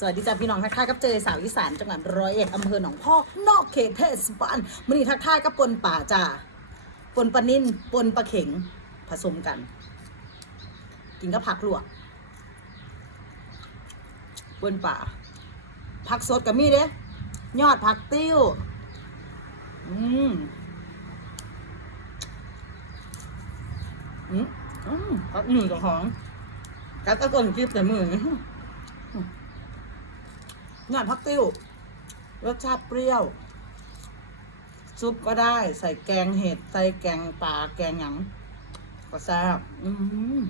สวัสดีจ้าพี่น้องทักทายกับเจอสาวอีสานจังหวัดร้อยเอ็ดอำเภอหนองพอกนอกเขตเทศบาลมื่อนี้ทักทายกับปนป่าจ้าปนปลานิ่นปนปลาเข็งผสมกัน กินกับผักลวกปนป่าผักสดกับมีเด้ยอดผักติ้วอืมอืมอืมกัดมือกับของกัดตะกอนคลิปแต่มือ นี่ยอดผักติ้ว รสชาติเปรี้ยว ซุปก็ได้ ใส่แกงเห็ด ใส่แกงปลาแกงหยังก็แซ่บอืม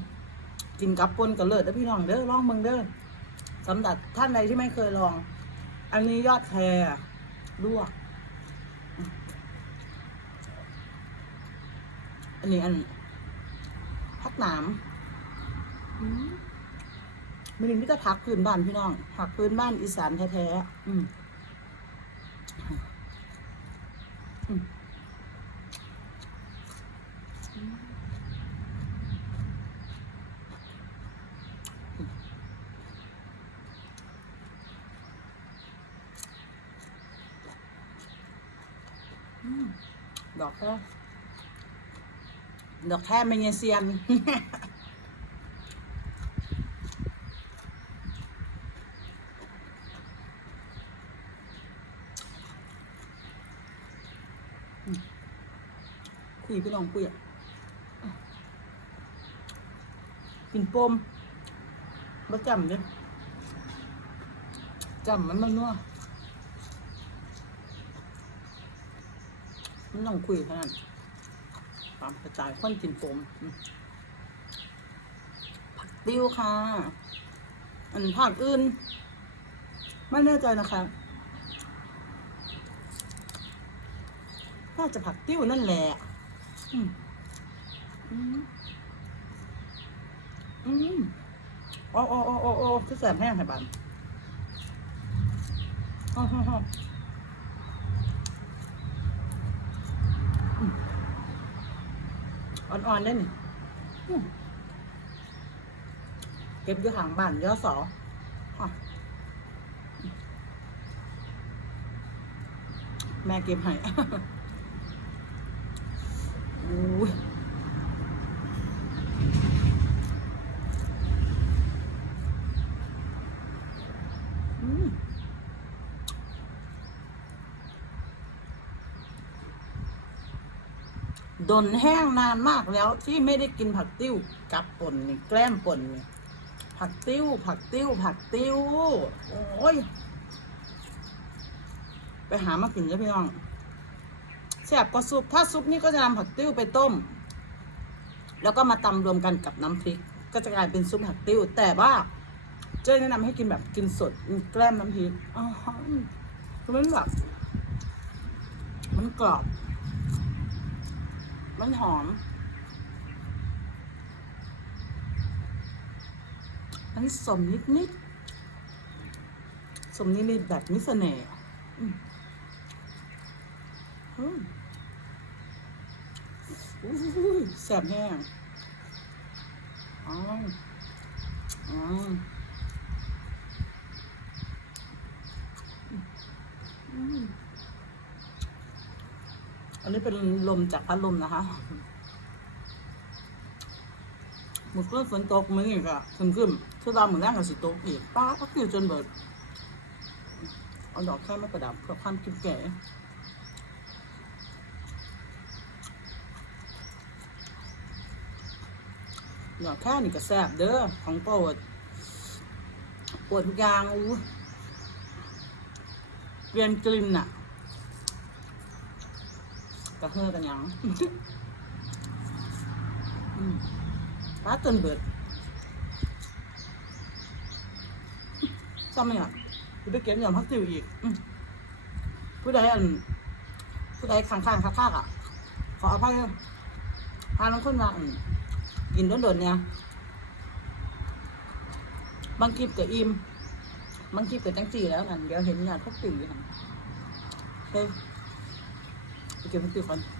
กินกับปนกับเลิศนะพี่น้องเด้อลองเบิ่งเด้อสำหรับท่านใดที่ไม่เคยลอง อันนี้ยอดแครลวก อันนี้อันพักหนามอื มมันนี่มิตรพักพื้นบ้านพี่น้องผักพื้นบ้านอีสานแท้ๆอืมอืมดอกแค่ดอกแค่ไม่เงเซียน คุยพี่น้องคุยอะกินปมบ่จำเนี่ยจำมันมันนัวมันต้องคุยเท่านั้นตามกระจายคนกินปมผักติ้วค่ะ อันภาคอื่น ไม่แน่ใจนะคะน่าจะผักติ้วนั่นแหละ อืมอืมอืมโอ้โอ้โอ้โอ้โอ้คือแสบแห้งไทยบ้านอ้าวอ้าวอ้าวอืมอ่อนๆได้นี่เก็บอยู่ห่างบ้านย่อสอแม่เก็บให้ อู้ยอืม ดนแห้งนานมากแล้วที่ไม่ได้กินผักติ้วกับป่นนี่แกล้มป่นนี่ผักติ้ว ผักติ้ว ผักติ้ว โอ้ย ไปหามากินเลยพี่น้องแซ่บก็ซุป ถ้าซุปนี่ก็จะนำผักติ้วไปต้ม แล้วก็มาตำรวมกันกับน้ำพริก ก็จะกลายเป็นซุปผักติ้ว แต่ว่า เจ้แนะนำให้กินแบบกินสดแกล้มน้ำพริกอ๋อคือมันแบบมันกรอบ มันหอม มันสมนิดนิดสมนิดนิดแบบมิสเน่แสบแห้งอ๋ออ๋อม อันนี้เป็นลมจากพัดลมนะคะหมุดก็ฝนตกมืออีกอะขึ้นขึ้นคือเราเหมือนแรกกับสิตกอีกป้าก็คือจนเบิดเอาดอกแค่ไม่ประดับเพื่อความกินแก่หน่อแค่นี่ก็แซ่บเด้อของโปรดปวดทุกอย่างอู้เปลี่ยนกลิ่นน่ะ กระเฮือกันยังป้าจนเบิดซ้ำไหมอะจะไปเก็บย่อมพักติวอีกผู้ใดอันผู้ใดข้างๆข้างๆอะ ขออภัยนะพาน้องคนมาอืกินโดนๆเนี่ยบางคลิปกับอิมบางคลิปกับจังจีแล้วนั่นเดี๋ยวเห็นงานพวกติวอยู่นั่น เฮ้ยไ